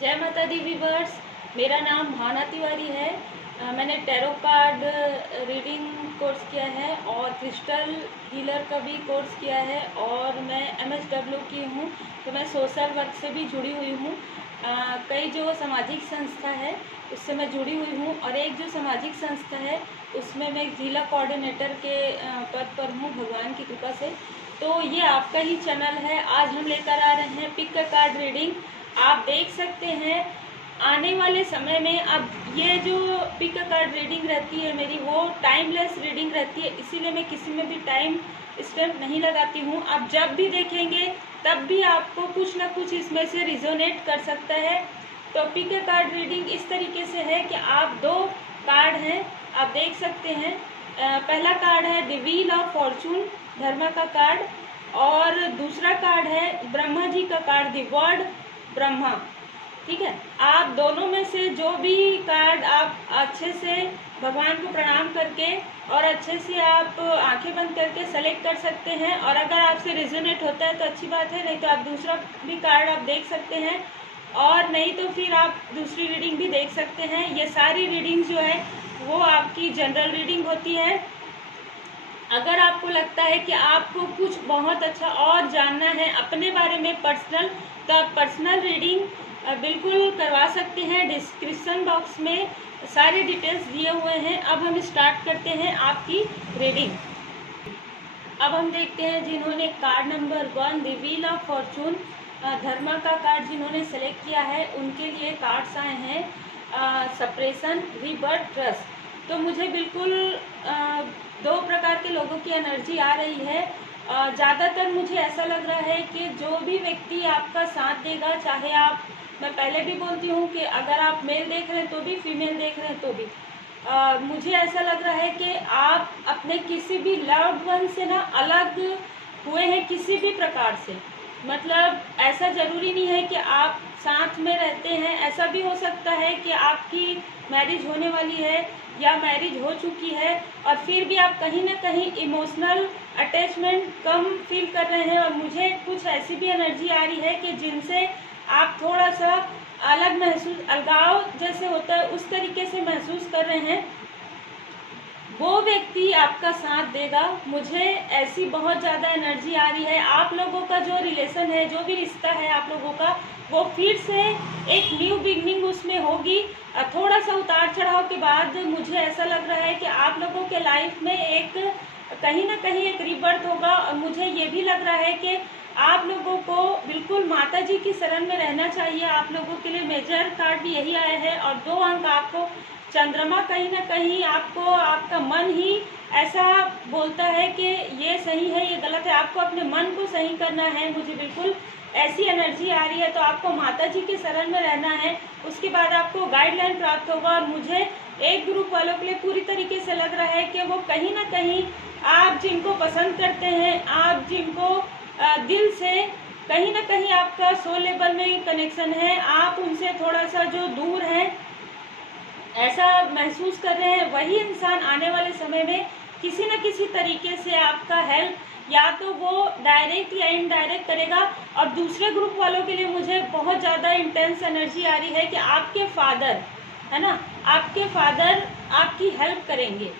जय माता दी वीवर्स। मेरा नाम भावना तिवारी है। मैंने टैरो कार्ड रीडिंग कोर्स किया है और क्रिस्टल हीलर का भी कोर्स किया है और मैं MSW की हूँ, तो मैं सोशल वर्क से भी जुड़ी हुई हूँ। कई जो सामाजिक संस्था है उससे मैं जुड़ी हुई हूँ और एक जो सामाजिक संस्था है उसमें मैं जिला कोऑर्डिनेटर के पद पर हूँ, भगवान की कृपा से। तो ये आपका ही चैनल है। आज हम लेकर आ रहे हैं पिक कार्ड रीडिंग। आप देख सकते हैं आने वाले समय में अब ये जो पिक कार्ड रीडिंग रहती है मेरी, वो टाइमलेस रीडिंग रहती है, इसीलिए मैं किसी में भी टाइम स्टैम्प नहीं लगाती हूँ। आप जब भी देखेंगे तब भी आपको कुछ ना कुछ इसमें से रिजोनेट कर सकता है। तो पिक कार्ड रीडिंग इस तरीके से है कि आप दो कार्ड हैं, आप देख सकते हैं। पहला कार्ड है द व्हील ऑफ फॉर्चून, धर्मा का कार्ड, और दूसरा कार्ड है ब्रह्मा जी का कार्ड, द वर्ड ब्रह्मा। ठीक है, आप दोनों में से जो भी कार्ड आप अच्छे से भगवान को प्रणाम करके और अच्छे से आप आंखें बंद करके सेलेक्ट कर सकते हैं, और अगर आपसे रिजोनेट होता है तो अच्छी बात है, नहीं तो आप दूसरा भी कार्ड आप देख सकते हैं, और नहीं तो फिर आप दूसरी रीडिंग भी देख सकते हैं। ये सारी रीडिंग जो है वो आपकी जनरल रीडिंग होती है। अगर आपको लगता है कि आपको कुछ बहुत अच्छा और जानना है अपने बारे में पर्सनल, तो आप पर्सनल रीडिंग बिल्कुल करवा सकते हैं। डिस्क्रिप्शन बॉक्स में सारे डिटेल्स दिए हुए हैं। अब हम स्टार्ट करते हैं आपकी रीडिंग। अब हम देखते हैं जिन्होंने card number 1 the wheel of fortune, धर्मा का कार्ड जिन्होंने सेलेक्ट किया है, उनके लिए कार्ड्स आए हैं सप्रेशन, रीबर्थ, ट्रस्ट। तो मुझे बिल्कुल दो प्रकार के लोगों की एनर्जी आ रही है। ज़्यादातर मुझे ऐसा लग रहा है कि जो भी व्यक्ति आपका साथ देगा, चाहे आप, मैं पहले भी बोलती हूँ कि अगर आप मेल देख रहे हैं तो भी, फीमेल देख रहे हैं तो भी, मुझे ऐसा लग रहा है कि आप अपने किसी भी लव्ड वन से ना अलग हुए हैं किसी भी प्रकार से। मतलब ऐसा ज़रूरी नहीं है कि आप साथ में रहते हैं, ऐसा भी हो सकता है कि आपकी मैरिज होने वाली है या मैरिज हो चुकी है और फिर भी आप कहीं ना कहीं इमोशनल अटैचमेंट कम फील कर रहे हैं, और मुझे कुछ ऐसी भी एनर्जी आ रही है कि जिनसे आप थोड़ा सा अलग महसूस, अलगाव जैसे होता है उस तरीके से महसूस कर रहे हैं। वो व्यक्ति आपका साथ देगा, मुझे ऐसी बहुत ज़्यादा एनर्जी आ रही है। आप लोगों का जो रिलेशन है, जो भी रिश्ता है आप लोगों का, वो फिर से एक न्यू बिगनिंग उसमें होगी। थोड़ा सा उतार चढ़ाव के बाद मुझे ऐसा लग रहा है कि आप लोगों के लाइफ में एक कहीं ना कहीं एक रीबर्थ होगा। और मुझे ये भी लग रहा है कि आप लोगों को बिल्कुल माता जी की शरण में रहना चाहिए। आप लोगों के लिए मेजर कार्ड भी यही आया है, और 2 अंक आपको चंद्रमा, कहीं ना कहीं आपको आपका मन ही ऐसा बोलता है कि ये सही है, ये गलत है, आपको अपने मन को सही करना है। मुझे बिल्कुल ऐसी एनर्जी आ रही है। तो आपको माता जी के शरण में रहना है, उसके बाद आपको गाइडलाइन प्राप्त होगा। और मुझे एक ग्रुप वालों के लिए पूरी तरीके से लग रहा है कि वो कहीं ना कहीं आप जिनको पसंद करते हैं, आप जिनको दिल से कहीं ना कहीं आपका सोल लेवल में कनेक्शन है, आप उनसे थोड़ा सा जो दूर है ऐसा महसूस कर रहे हैं, वही इंसान आने वाले समय में किसी न किसी तरीके से आपका हेल्प या तो वो डायरेक्ट या इनडायरेक्ट करेगा। और दूसरे ग्रुप वालों के लिए मुझे बहुत ज़्यादा इंटेंस एनर्जी आ रही है कि आपके फादर, है ना, आपके फादर आपकी हेल्प करेंगे।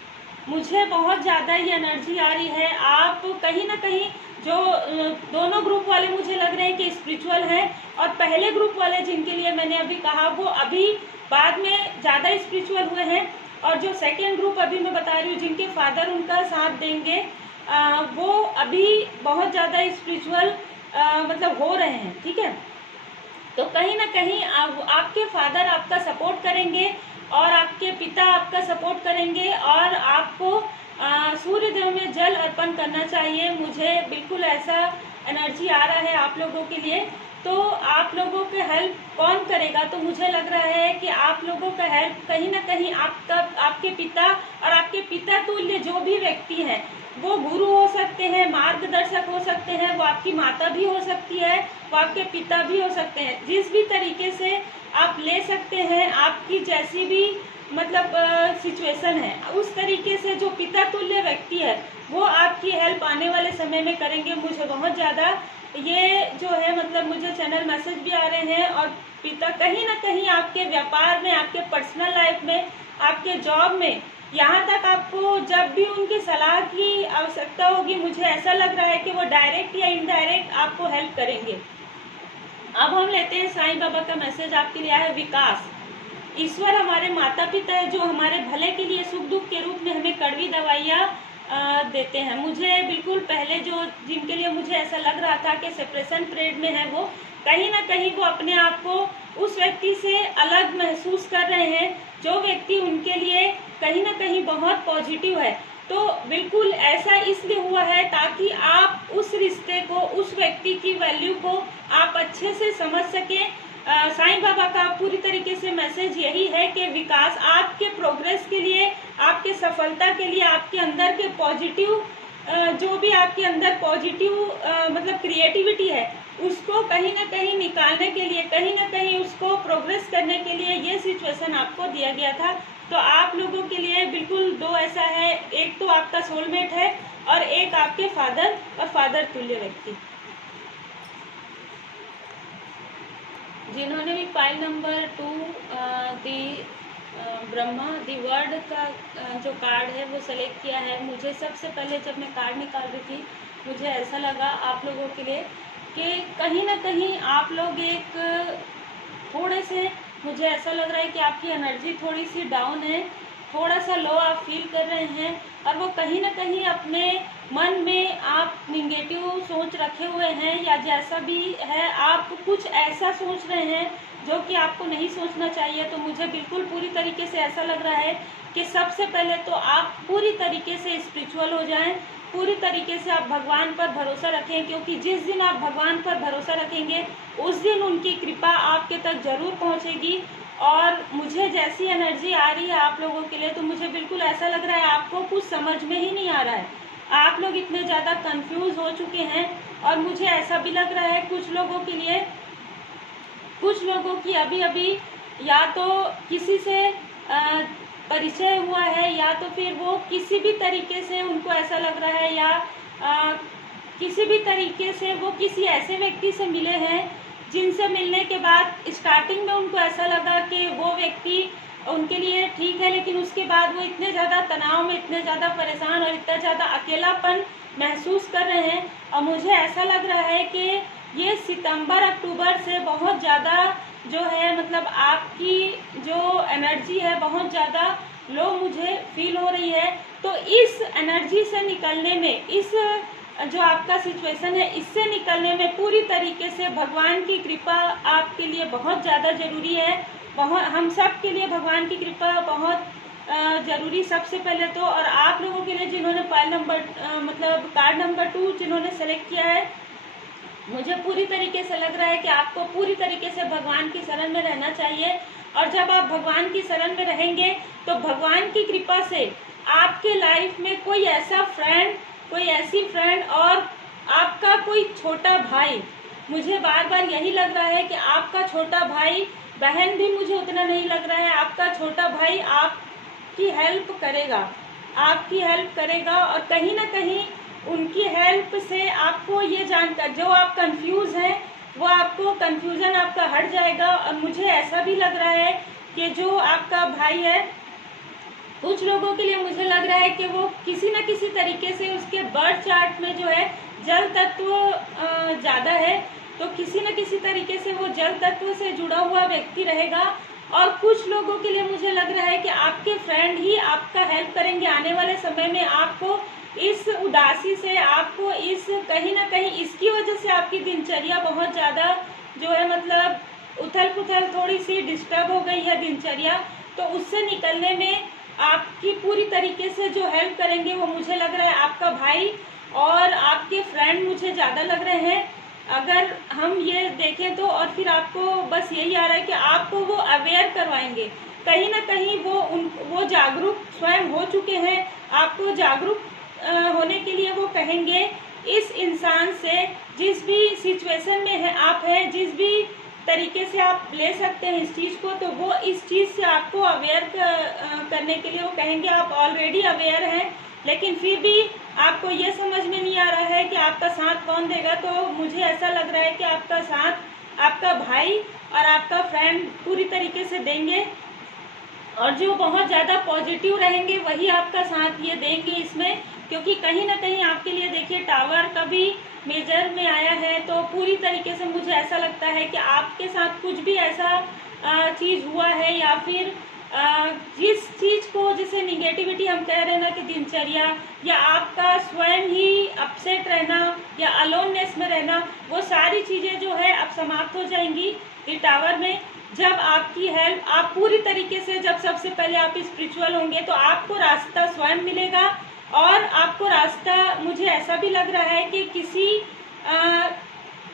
मुझे बहुत ज़्यादा ये एनर्जी आ रही है। आप कहीं ना कहीं जो दोनों ग्रुप वाले मुझे लग रहे हैं कि स्पिरिचुअल हैं, और पहले ग्रुप वाले जिनके लिए मैंने अभी कहा वो अभी बाद में ज़्यादा स्पिरिचुअल हुए हैं, और जो सेकेंड ग्रुप अभी मैं बता रही हूँ जिनके फादर उनका साथ देंगे, वो अभी बहुत ज़्यादा स्पिरिचुअल मतलब हो रहे हैं। ठीक है, तो कहीं ना कहीं आपके फादर आपका सपोर्ट करेंगे और आपके पिता आपका सपोर्ट करेंगे, और आपको सूर्य देव में जल अर्पण करना चाहिए। मुझे बिल्कुल ऐसा एनर्जी आ रहा है आप लोगों के लिए। तो आप लोगों के हेल्प कौन करेगा? तो मुझे लग रहा है कि आप लोगों का हेल्प कहीं ना कहीं आपके पिता और आपके पिता तुल्य जो भी व्यक्ति हैं, वो गुरु हो सकते हैं, मार्गदर्शक हो सकते हैं, वो आपकी माता भी हो सकती है, वो आपके पिता भी हो सकते हैं। जिस भी तरीके से आप ले सकते हैं, आपकी जैसी भी मतलब सिचुएशन है, उस तरीके से जो पिता तुल्य व्यक्ति है वो आपकी हेल्प आने वाले समय में करेंगे। मुझे बहुत ज़्यादा ये जो है मतलब मुझे चैनल मैसेज भी आ रहे हैं, और पिता कहीं ना कहीं आपके व्यापार में, आपके पर्सनल लाइफ में, आपके जॉब में, यहाँ तक आपको जब भी उनकी सलाह की आवश्यकता होगी, मुझे ऐसा लग रहा है कि वो डायरेक्ट या इनडायरेक्ट आपको हेल्प करेंगे। अब हम लेते हैं साईं बाबा का मैसेज आपके लिए है। विकास, ईश्वर हमारे माता पिता है जो हमारे भले के लिए सुख दुख के रूप में हमें कड़वी दवाइयाँ देते हैं। मुझे बिल्कुल पहले जो जिनके लिए मुझे ऐसा लग रहा था कि सेपरेशन पीरियड में है, वो कहीं ना कहीं वो अपने आप को उस व्यक्ति से अलग महसूस कर रहे हैं जो व्यक्ति उनके लिए कहीं ना कहीं बहुत पॉजिटिव है। तो बिल्कुल ऐसा इसलिए हुआ है ताकि आप उस रिश्ते को, उस व्यक्ति की वैल्यू को आप अच्छे से समझ सकें। साईं बाबा का पूरी तरीके से मैसेज यही है कि विकास, आपके प्रोग्रेस के लिए, आपके सफलता के लिए, आपके अंदर के पॉजिटिव जो भी आपके अंदर पॉजिटिव मतलब क्रिएटिविटी है, उसको कहीं ना कहीं निकालने के लिए, कहीं ना कहीं उसको प्रोग्रेस करने के लिए ये सिचुएशन आपको दिया गया था। तो आप लोगों के लिए बिल्कुल दो ऐसा है, एक तो आपका सोलमेट है और एक आपके फादर और फादर तुल्य व्यक्ति। जिन्होंने भी file number 2 the Brahma the word का जो कार्ड है वो सेलेक्ट किया है, मुझे सबसे पहले जब मैं कार्ड निकाल रही थी मुझे ऐसा लगा आप लोगों के लिए कि कहीं ना कहीं आप लोग एक थोड़े से, मुझे ऐसा लग रहा है कि आपकी एनर्जी थोड़ी सी डाउन है, थोड़ा सा लो आप फील कर रहे हैं, और वो कहीं ना कहीं अपने मन में आप निगेटिव सोच रखे हुए हैं, या जैसा भी है आप कुछ ऐसा सोच रहे हैं जो कि आपको नहीं सोचना चाहिए। तो मुझे बिल्कुल पूरी तरीके से ऐसा लग रहा है कि सबसे पहले तो आप पूरी तरीके से स्पिरिचुअल हो जाएं, पूरी तरीके से आप भगवान पर भरोसा रखें, क्योंकि जिस दिन आप भगवान पर भरोसा रखेंगे उस दिन उनकी कृपा आपके तक जरूर पहुंचेगी। और मुझे जैसी एनर्जी आ रही है आप लोगों के लिए, तो मुझे बिल्कुल ऐसा लग रहा है आपको कुछ समझ में ही नहीं आ रहा है, आप लोग इतने ज़्यादा कंफ्यूज हो चुके हैं। और मुझे ऐसा भी लग रहा है कुछ लोगों के लिए, कुछ लोगों की अभी अभी या तो किसी से परिचय हुआ है, या तो फिर वो किसी भी तरीके से उनको ऐसा लग रहा है, या किसी भी तरीके से वो किसी ऐसे व्यक्ति से मिले हैं जिनसे मिलने के बाद स्टार्टिंग में उनको ऐसा लगा कि वो व्यक्ति उनके लिए ठीक है, लेकिन उसके बाद वो इतने ज़्यादा तनाव में, इतने ज़्यादा परेशान और इतना ज़्यादा अकेलापन महसूस कर रहे हैं। और मुझे ऐसा लग रहा है कि ये सितंबर अक्टूबर से बहुत ज़्यादा जो है मतलब आपकी जो एनर्जी है बहुत ज़्यादा लो मुझे फील हो रही है। तो इस एनर्जी से निकलने में, इस जो आपका सिचुएशन है इससे निकलने में पूरी तरीके से भगवान की कृपा आपके लिए बहुत ज़्यादा ज़रूरी है। बहुत, हम सब के लिए भगवान की कृपा बहुत ज़रूरी सबसे पहले तो। और आप लोगों के लिए जिन्होंने फाइल नंबर मतलब कार्ड नंबर 2 जिन्होंने सेलेक्ट किया है, मुझे पूरी तरीके से लग रहा है कि आपको पूरी तरीके से भगवान की शरण में रहना चाहिए। और जब आप भगवान की शरण में रहेंगे तो भगवान की कृपा से आपके लाइफ में कोई ऐसा फ्रेंड, कोई ऐसी फ्रेंड और आपका कोई छोटा भाई, मुझे बार बार यही लग रहा है कि आपका छोटा भाई, बहन भी मुझे उतना नहीं लग रहा है, आपका छोटा भाई आपकी हेल्प करेगा, आपकी हेल्प करेगा। और कहीं ना कहीं उनकी हेल्प से आपको ये जानकर जो आप कंफ्यूज हैं वो आपको कंफ्यूजन आपका हट जाएगा। और मुझे ऐसा भी लग रहा है कि जो आपका भाई है, कुछ लोगों के लिए मुझे लग रहा है कि वो किसी न किसी तरीके से उसके बर्थ चार्ट में जो है जल तत्व ज़्यादा है, तो किसी न किसी तरीके से वो जल तत्व से जुड़ा हुआ व्यक्ति रहेगा। और कुछ लोगों के लिए मुझे लग रहा है कि आपके फ्रेंड ही आपका हेल्प करेंगे आने वाले समय में। आपको इस उदासी से, आपको इस कहीं ना कहीं इसकी वजह से आपकी दिनचर्या बहुत ज़्यादा जो है मतलब उथल पुथल, थोड़ी सी डिस्टर्ब हो गई है दिनचर्या, तो उससे निकलने में आपकी पूरी तरीके से जो हेल्प करेंगे वो मुझे लग रहा है आपका भाई और आपके फ्रेंड मुझे ज़्यादा लग रहे हैं, अगर हम ये देखें तो। और फिर आपको बस यही आ रहा है कि आपको वो अवेयर करवाएंगे, कहीं ना कहीं वो जागरूक स्वयं हो चुके हैं, आपको जागरूक होने के लिए वो कहेंगे इस इंसान से, जिस भी सिचुएशन में है आप हैं, जिस भी तरीके से आप ले सकते हैं इस चीज़ को, तो वो इस चीज़ से आपको अवेयर करने के लिए वो कहेंगे आप ऑलरेडी अवेयर हैं, लेकिन फिर भी आपको ये समझ में नहीं आ रहा है कि आपका साथ कौन देगा। तो मुझे ऐसा लग रहा है कि आपका साथ आपका भाई और आपका फ्रेंड पूरी तरीके से देंगे, और जो बहुत ज़्यादा पॉजिटिव रहेंगे वही आपका साथ ये देंगे इसमें, क्योंकि कहीं ना कहीं आपके लिए देखिए टावर कभी मेजर में आया है, तो पूरी तरीके से मुझे ऐसा लगता है कि आपके साथ कुछ भी ऐसा चीज़ हुआ है, या फिर जिस चीज़ को जैसे निगेटिविटी हम कह रहे हैं ना कि दिनचर्या, या आपका स्वयं ही अपसेट रहना या अलोननेस में रहना, वो सारी चीज़ें जो है अब समाप्त हो जाएंगी इस टावर में। जब आपकी हेल्प आप पूरी तरीके से, जब सबसे पहले आप स्पिरिचुअल होंगे तो आपको रास्ता स्वयं मिलेगा, और आपको रास्ता मुझे ऐसा भी लग रहा है कि किसी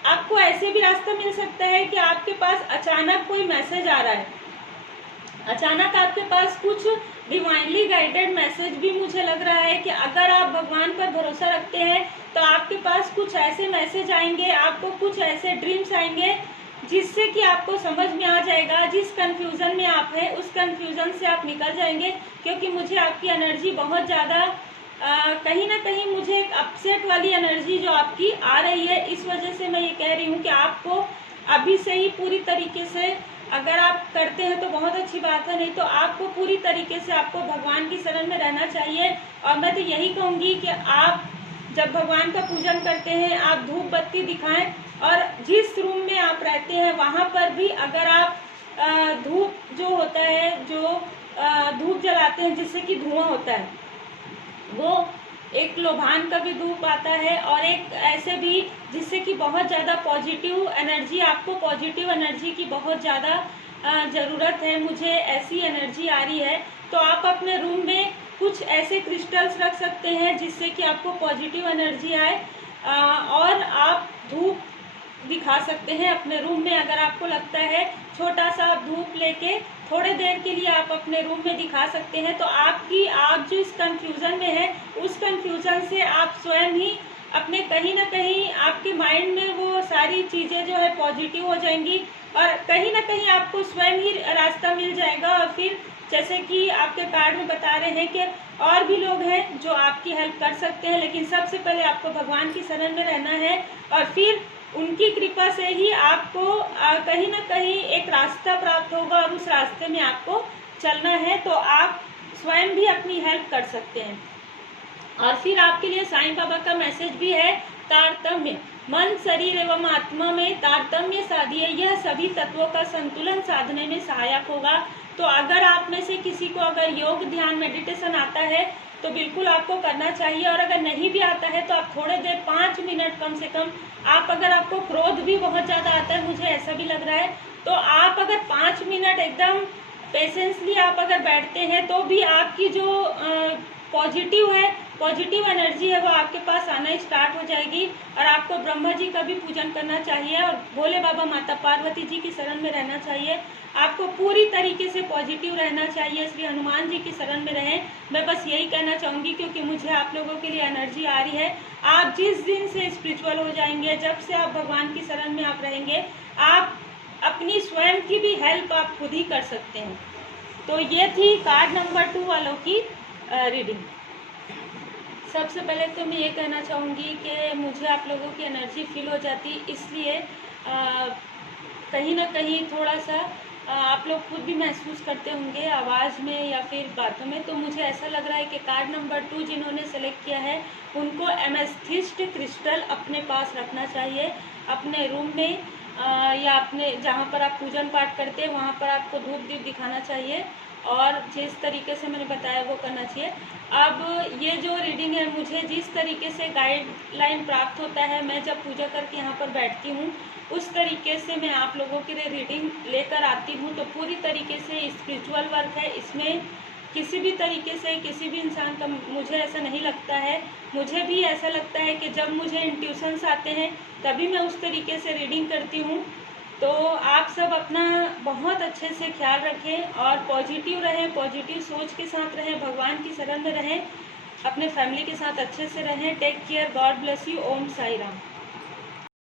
आपको ऐसे भी रास्ता मिल सकता है कि आपके पास अचानक कोई मैसेज आ रहा है, अचानक आपके पास कुछ डिवाइनली गाइडेड मैसेज भी मुझे लग रहा है कि अगर आप भगवान पर भरोसा रखते हैं तो आपके पास कुछ ऐसे मैसेज आएंगे, आपको कुछ ऐसे ड्रीम्स आएंगे जिससे कि आपको समझ में आ जाएगा, जिस कंफ्यूजन में आप हैं उस कंफ्यूजन से आप निकल जाएंगे। क्योंकि मुझे आपकी एनर्जी बहुत ज़्यादा कहीं ना कहीं मुझे एक अपसेट वाली एनर्जी जो आपकी आ रही है, इस वजह से मैं ये कह रही हूँ कि आपको अभी से ही पूरी तरीके से अगर आप करते हैं तो बहुत अच्छी बात है, नहीं तो आपको पूरी तरीके से आपको भगवान की शरण में रहना चाहिए। और मैं तो यही कहूँगी कि आप जब भगवान का पूजन करते हैं आप धूप बत्ती दिखाएं, और जिस रूम में आप रहते हैं वहाँ पर भी अगर आप धूप जो होता है, जो धूप जलाते हैं जिससे कि धुआं होता है, वो एक लोभान का भी धूप आता है, और एक ऐसे भी जिससे कि बहुत ज़्यादा पॉजिटिव एनर्जी, आपको पॉजिटिव एनर्जी की बहुत ज़्यादा ज़रूरत है, मुझे ऐसी एनर्जी आ रही है। तो आप अपने रूम में कुछ ऐसे क्रिस्टल्स रख सकते हैं जिससे कि आपको पॉजिटिव एनर्जी आए, और आप धूप दिखा सकते हैं अपने रूम में। अगर आपको लगता है छोटा सा आप धूप लेके थोड़े देर के लिए आप अपने रूम में दिखा सकते हैं, तो आप जो इस कंफ्यूजन में है उस कंफ्यूजन से आप स्वयं ही अपने कहीं ना कहीं आपके माइंड में वो सारी चीज़ें जो है पॉजिटिव हो जाएंगी, और कहीं ना कहीं आपको स्वयं ही रास्ता मिल जाएगा। और फिर जैसे कि आपके कार्ड में बता रहे हैं कि और भी लोग हैं जो आपकी हेल्प कर सकते हैं, लेकिन सबसे पहले आपको भगवान की शरण में रहना है, और फिर उनकी कृपा से ही आपको कहीं ना कहीं एक रास्ता प्राप्त होगा, और उस रास्ते में आपको चलना है। तो आप स्वयं भी अपनी हेल्प कर सकते हैं। और फिर आपके लिए साईं बाबा का मैसेज भी है, तारतम्य, मन शरीर एवं आत्मा में तारतम्य साधिए, यह सभी तत्वों का संतुलन साधने में सहायक होगा। तो अगर आप में से किसी को अगर योग ध्यान मेडिटेशन आता है तो बिल्कुल आपको करना चाहिए, और अगर नहीं भी आता है तो आप थोड़े देर 5 मिनट कम से कम आप, अगर आपको क्रोध भी बहुत ज़्यादा आता है, मुझे ऐसा भी लग रहा है, तो आप अगर 5 मिनट एकदम पेशेंसली आप अगर बैठते हैं तो भी आपकी जो पॉजिटिव एनर्जी है वो आपके पास आना स्टार्ट हो जाएगी। और आपको ब्रह्मा जी का भी पूजन करना चाहिए, और भोले बाबा माता पार्वती जी की शरण में रहना चाहिए। आपको पूरी तरीके से पॉजिटिव रहना चाहिए, श्री हनुमान जी की शरण में रहें। मैं बस यही कहना चाहूँगी, क्योंकि मुझे आप लोगों के लिए एनर्जी आ रही है। आप जिस दिन से स्पिरिचुअल हो जाएंगे, जब से आप भगवान की शरण में आप रहेंगे, आप अपनी स्वयं की भी हेल्प आप खुद ही कर सकते हैं। तो ये थी कार्ड नंबर 2 वालों की रीडिंग। सबसे पहले तो मैं ये कहना चाहूँगी कि मुझे आप लोगों की एनर्जी फील हो जाती, इसलिए कहीं ना कहीं थोड़ा सा आप लोग खुद भी महसूस करते होंगे आवाज़ में या फिर बातों में। तो मुझे ऐसा लग रहा है कि कार्ड नंबर 2 जिन्होंने सेलेक्ट किया है उनको एमेथिस्ट क्रिस्टल अपने पास रखना चाहिए, अपने रूम में या अपने जहाँ पर आप पूजन पाठ करते हैं वहाँ पर आपको धूप दीप दिखाना चाहिए, और जिस तरीके से मैंने बताया वो करना चाहिए। अब ये जो रीडिंग है, मुझे जिस तरीके से गाइडलाइन प्राप्त होता है, मैं जब पूजा करके यहाँ पर बैठती हूँ उस तरीके से मैं आप लोगों के लिए रीडिंग लेकर आती हूँ। तो पूरी तरीके से स्पिरिचुअल वर्क है, इसमें किसी भी तरीके से किसी भी इंसान का मुझे ऐसा नहीं लगता है। मुझे भी ऐसा लगता है कि जब मुझे इंट्यूशंस आते हैं तभी मैं उस तरीके से रीडिंग करती हूँ। तो आप सब अपना बहुत अच्छे से ख्याल रखें और पॉजिटिव रहें, पॉजिटिव सोच के साथ रहें, भगवान की शरण में रहें, अपने फैमिली के साथ अच्छे से रहें। Take care, God bless you. Om Sai Ram.